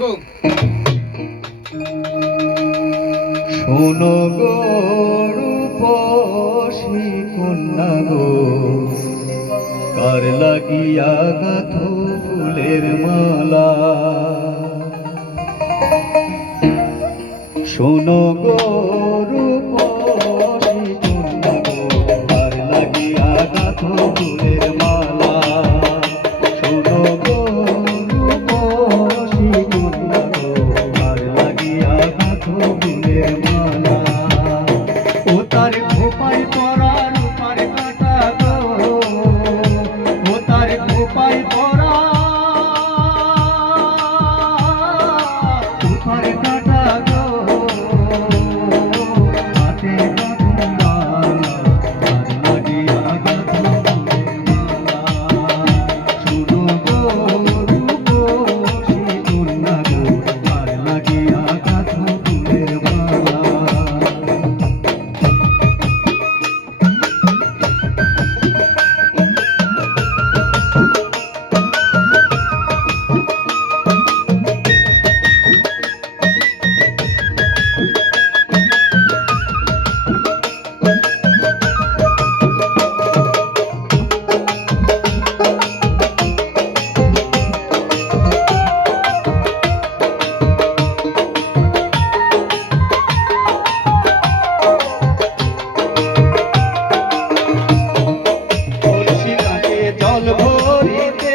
শোনো গো রূপসী কন্যা গো, কার লাগিয়া গাঁথো ফুলের মালা। শোনো গো রূপসী কন্যা গো, কার লাগিয়া গাঁথো ফুলের মালা। শোনো গো রূপসী কন্যা গো, কার লাগিয়া গাঁথো ফুলের মালা। ও তার খোপায় পরা রূপার কাঁটা গো, ও তার খোপায় পরা রূপার কাঁটা গো, হাতে গাঁথো মালা, কার লাগিয়া গাঁথো ফুলের মালা। শোনো গো রূপসী কন্যা গো, কার লাগিয়া গাঁথো ফুলের মালা। জল ভরিতে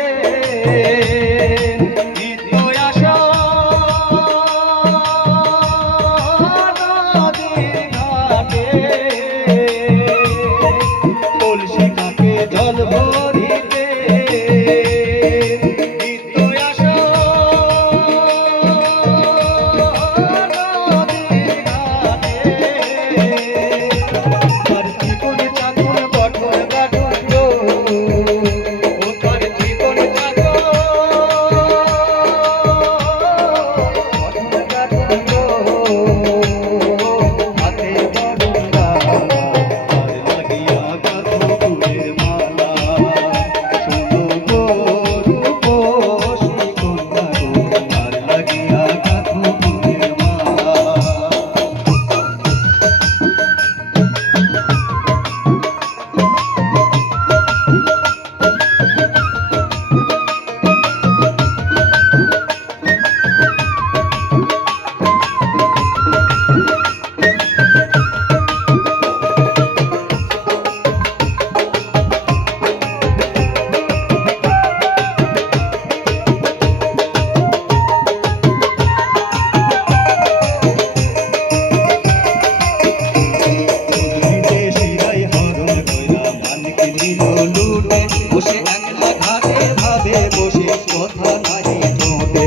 বসে একলা ঘাটে ভাবে বসে কথা নাই ঠোঁটে,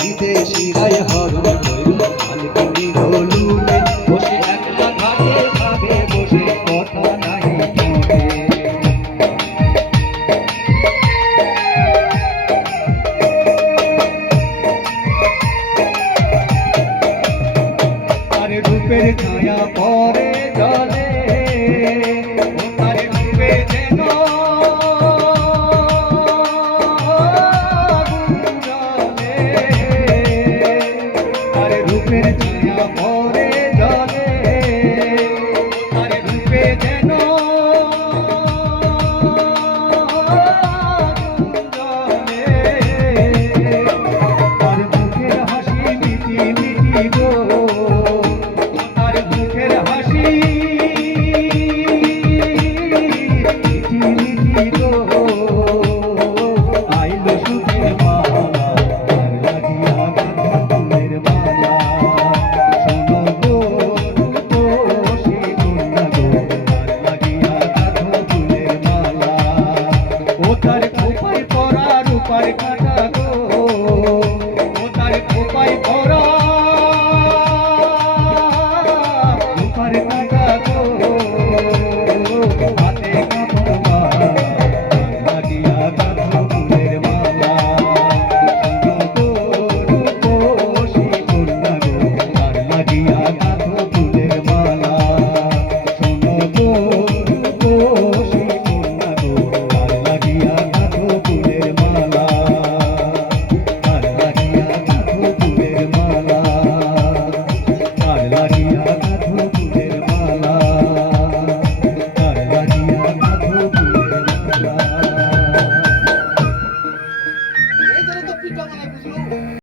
বিদেশিরাই হরণ কইল মালকিনি লুটে। বসে একলা ঘাটে ভাবে বসে কথা নাই ঠোঁটে। তার রূপের ছায়া পরে জলে, তার রূপে যেন রূপের ছায়া পরে জলে, তার রূপে যেন জলে। তার মুখের হাসি মিটি মিটি গো,